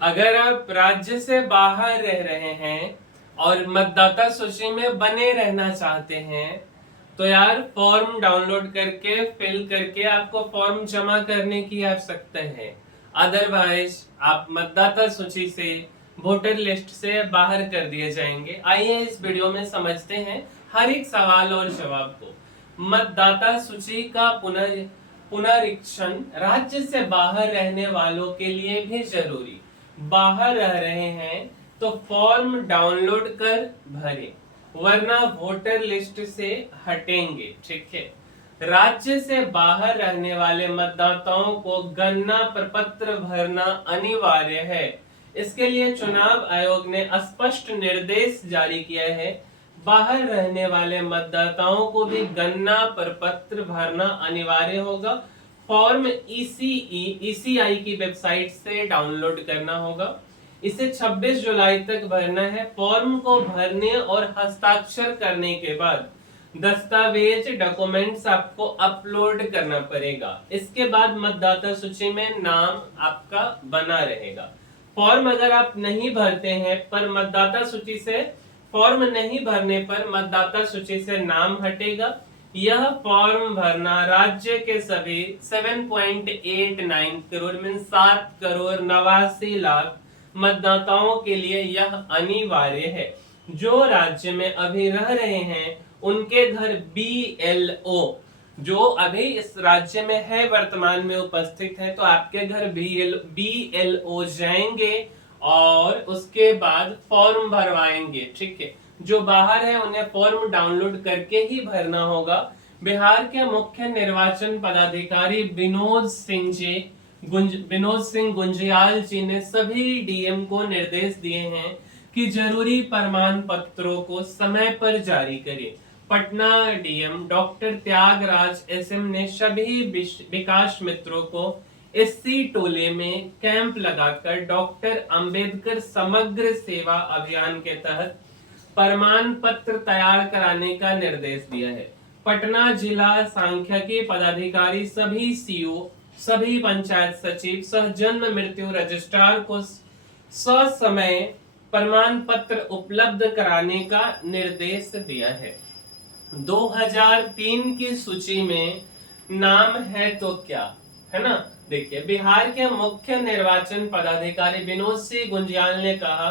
अगर आप राज्य से बाहर रह रहे हैं और मतदाता सूची में बने रहना चाहते हैं तो यार फॉर्म डाउनलोड करके फिल करके आपको फॉर्म जमा करने की आवश्यकता है। अदरवाइज आप मतदाता सूची से, वोटर लिस्ट से बाहर कर दिए जाएंगे। आइए इस वीडियो में समझते हैं हर एक सवाल और जवाब को। मतदाता सूची का पुनरीक्षण राज्य से बाहर रहने वालों के लिए भी जरूरी। बाहर रह रहे हैं तो फॉर्म डाउनलोड कर भरें, वरना वोटर लिस्ट से हटेंगे। ठीक है। राज्य से बाहर रहने वाले मतदाताओं को गणना प्रपत्र भरना अनिवार्य है। इसके लिए चुनाव आयोग ने स्पष्ट निर्देश जारी किया है। बाहर रहने वाले मतदाताओं को भी गणना प्रपत्र भरना अनिवार्य होगा। फॉर्म ईसीआई की वेबसाइट से डाउनलोड करना होगा। इसे 26 जुलाई तक भरना है। फॉर्म को भरने और हस्ताक्षर करने के बाद दस्तावेज डॉक्यूमेंट्स आपको अपलोड करना पड़ेगा। इसके बाद मतदाता सूची में नाम आपका बना रहेगा। फॉर्म अगर आप नहीं भरते हैं पर मतदाता सूची से फॉर्म नहीं भरने पर मतदाता सूची से नाम हटेगा। यह फॉर्म भरना राज्य के सभी 7.89 करोड़ में 7 करोड़ 89 लाख मतदाताओं के लिए यह अनिवार्य है। जो राज्य में अभी रह रहे हैं उनके घर बीएलओ जो अभी इस राज्य में है, वर्तमान में उपस्थित है, तो आपके घर बीएलओ जाएंगे और उसके बाद फॉर्म भरवाएंगे। ठीक है। जो बाहर है उन्हें फॉर्म डाउनलोड करके ही भरना होगा। बिहार के मुख्य निर्वाचन पदाधिकारी विनोद सिंह गुंजियाल जी ने सभी डीएम को निर्देश दिए हैं कि जरूरी प्रमाण पत्रों को समय पर जारी करें। Patna DM doctor Tyagaraj SM ने सभी विकास मित्रों को एससी टोले में कैंप लगाकर डॉक्टर अंबेडकर समग्र सेवा अभियान के तहत प्रमाण पत्र तैयार कराने का निर्देश दिया है। पटना जिला सांख्यिकी पदाधिकारी सभी सीओ, सभी पंचायत सचिव सह जन्म मृत्यु रजिस्ट्रार को ससमय प्रमाण पत्र उपलब्ध कराने का निर्देश दिया है। 2003 की सूची में नाम है तो क्या है ना। देखिए, बिहार के मुख्य निर्वाचन पदाधिकारी विनोद सिंह गुंजियाल ने कहा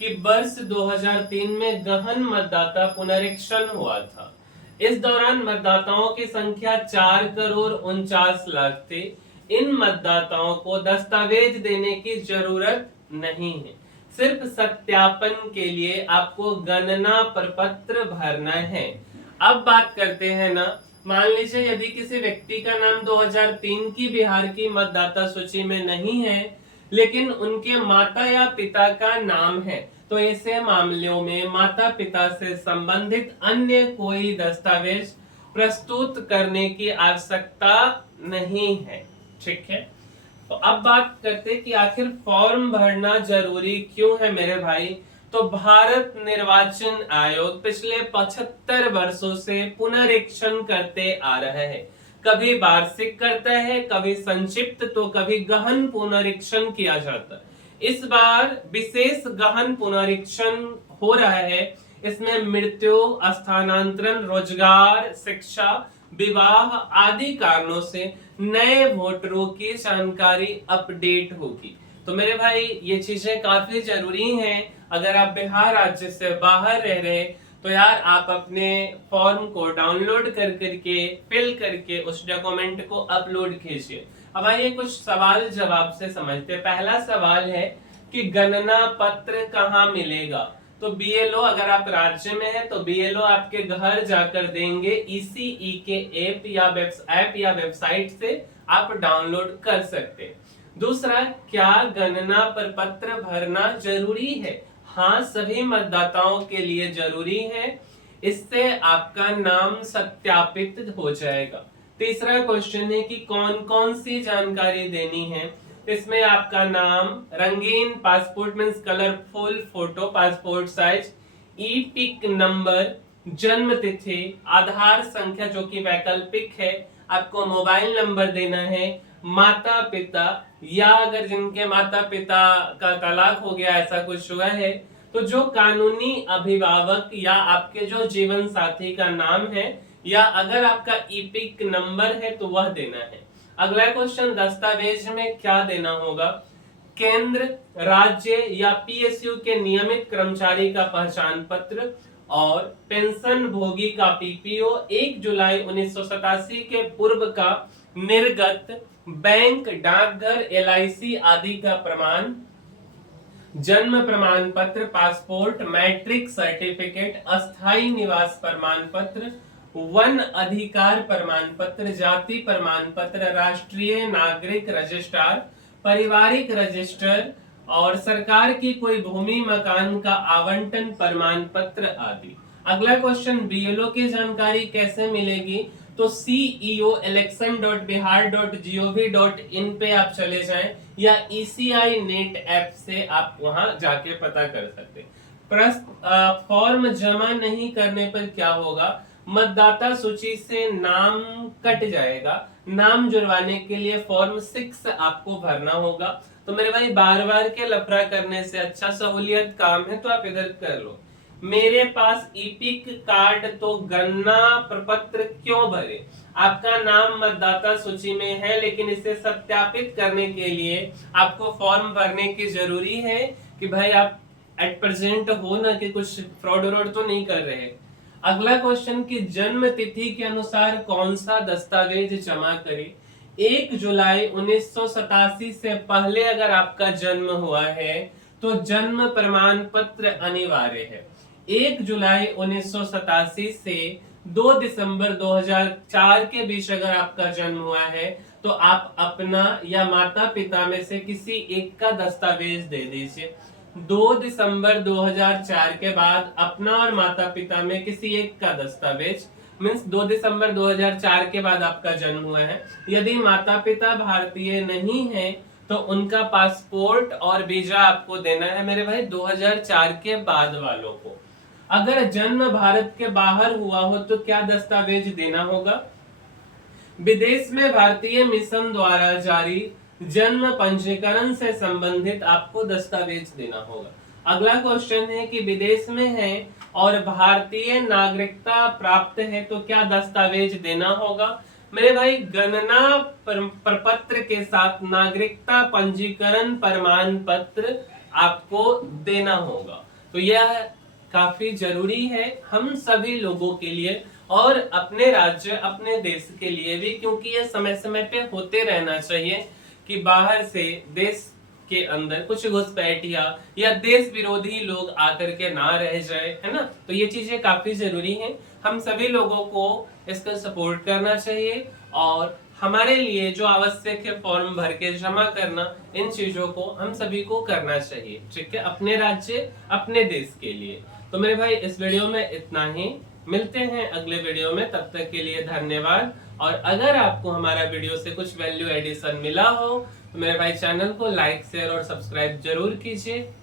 कि वर्ष 2003 में गहन मतदाता पुनरीक्षण हुआ था। इस दौरान मतदाताओं की संख्या 4 करोड़ 49 लाख थे। इन मतदाताओं को दस्तावेज देने की जरूरत नहीं है। सिर्फ सत्यापन के लिए आपको गणना प्रपत्र भरना है। अब बात करते हैं ना, मान लीजिए यदि किसी व्यक्ति का नाम 2003 की बिहार की मतदाता सूची में नहीं है लेकिन उनके माता या पिता का नाम है, तो ऐसे मामलों में माता पिता से संबंधित अन्य कोई दस्तावेज प्रस्तुत करने की आवश्यकता नहीं है। ठीक है। तो अब बात करते हैं कि आखिर फॉर्म भरना जरूरी क्यों है मेरे भाई। तो भारत निर्वाचन आयोग पिछले 75 वर्षों से पुनरीक्षण करते आ रहा है। कभी वार्षिक करता है, कभी संक्षिप्त, तो कभी गहन पुनरीक्षण किया जाता है। इस बार विशेष गहन पुनरीक्षण हो रहा है। इसमें मृत्यु, स्थानांतरण, रोजगार, शिक्षा, विवाह आदि कारणों से नए वोटरों की जानकारी अपडेट होगी। तो मेरे भाई ये चीजें काफी जरूरी हैं। अगर आप बिहार राज्य से बाहर रह रहे तो यार आप अपने फॉर्म को डाउनलोड कर करके फिल करके उस डॉक्यूमेंट को अपलोड कीजिए। अब आइए कुछ सवाल जवाब से समझते हैं। पहला सवाल है कि गणना पत्र कहाँ मिलेगा। तो बीएलओ, अगर आप राज्य में हैं तो बीएलओ आपके घर जाकर देंगे। ईसीई के ऐप या वेबसाइट से आप डाउनलोड कर सकते हैं। दूसरा, क्या गणना प्रपत्र भरना जरूरी है। हाँ, सभी मतदाताओं के लिए जरूरी है। इससे आपका नाम सत्यापित हो जाएगा। तीसरा क्वेश्चन है कि कौन कौन सी जानकारी देनी है। इसमें आपका नाम, रंगीन passport means colourful photo passport size, E PIC number, जन्म तिथि, आधार संख्या जो कि वैकल्पिक है, आपको मोबाइल नंबर देना है, माता पिता, या अगर जिनके माता पिता का तलाक हो गया, ऐसा कुछ हुआ है, तो जो कानूनी अभिभावक या आपके जो जीवन साथी का नाम है, या अगर आपका ईपिक नंबर है तो वह देना है। अगला क्वेश्चन, दस्तावेज में क्या देना होगा? केंद्र, राज्य या पीएसयू के नियमित कर्मचारी का पहचान पत्र और पेंशन भोगी का पीपीओ, 1 जुलाई 1987 के पूर्व का निर्गत बैंक, डाकघर, एलआईसी आदि का प्रमाण, जन्म प्रमाण पत्र, पासपोर्ट, मैट्रिक सर्टिफिकेट, अस्थायी निवास प्रमाण पत्र, वन अधिकार प्रमाण पत्र, जाति प्रमाण पत्र, राष्ट्रीय नागरिक रजिस्ट्रार, पारिवारिक रजिस्टर और सरकार की कोई भूमि मकान का आवंटन प्रमाण पत्र आदि। अगला क्वेश्चन, बीएलओ की जानकारी कैसे मिलेगी? तो ceo.election.bihar.gov.in पे आप चले जाएं या ECI नेट ऐप से आप वहां जाके पता कर सकते हैं। फॉर्म जमा नहीं करने पर क्या होगा? मतदाता सूची से नाम कट जाएगा। नाम जुड़वाने के लिए फॉर्म 6 आपको भरना होगा। तो मेरे भाई बार बार के लफड़ा करने से अच्छा सहूलियत काम है तो आप इधर कर लो। मेरे पास ईपिक कार्ड तो गणना प्रपत्र क्यों भरे? आपका नाम मतदाता सूची में है, लेकिन इसे सत्यापित करने के लिए आपको फॉर्म भरने की जरूरी है कि भाई आप एट प्रेजेंट हो ना, कि कुछ फ्रॉड व्रॉड तो नहीं कर रहे। अगला क्वेश्चन की जन्म तिथि के अनुसार कौन सा दस्तावेज जमा करें? 1 जुलाई 1987 से पहले अगर आपका जन्म हुआ है तो जन्म प्रमाण पत्र अनिवार्य है। 1 जुलाई 1987 से 2 दिसंबर 2004 के बीच अगर आपका जन्म हुआ है तो आप अपना या माता पिता में से किसी एक का दस्तावेज दे दीजिए। 2 दिसंबर 2004 के बाद अपना और माता पिता में किसी एक का दस्तावेज, मीन्स 2 दिसंबर 2004 के बाद आपका जन्म हुआ है। यदि माता पिता भारतीय नहीं है तो उनका पासपोर्ट और वीजा आपको देना है मेरे भाई 2004 के बाद वालों को। अगर जन्म भारत के बाहर हुआ हो तो क्या दस्तावेज देना होगा? विदेश में भारतीय मिशन द्वारा जारी जन्म पंजीकरण से संबंधित आपको दस्तावेज देना होगा। अगला क्वेश्चन है कि विदेश में है और भारतीय नागरिकता प्राप्त है तो क्या दस्तावेज देना होगा? मेरे भाई गणना प्रपत्र के साथ नागरिकता पंजीकरण प्रमाण पत्र आपको देना होगा। तो यह काफी जरूरी है हम सभी लोगों के लिए और अपने राज्य अपने देश के लिए भी, क्योंकि ये समय समय पे होते रहना चाहिए कि बाहर से देश के अंदर कुछ घुसपैठिया या देश विरोधी लोग आकर के ना रह जाए, है ना। तो ये चीजें काफी जरूरी हैं। हम सभी लोगों को इसका सपोर्ट करना चाहिए और हमारे लिए जो आवश्यक है फॉर्म भर के जमा करना, इन चीजों को हम सभी को करना चाहिए, ठीक है, अपने राज्य अपने देश के लिए। तो मेरे भाई इस वीडियो में इतना ही, मिलते हैं अगले वीडियो में, तब तक के लिए धन्यवाद। और अगर आपको हमारा वीडियो से कुछ वैल्यू एडिशन मिला हो तो मेरे भाई चैनल को लाइक शेयर और सब्सक्राइब जरूर कीजिए।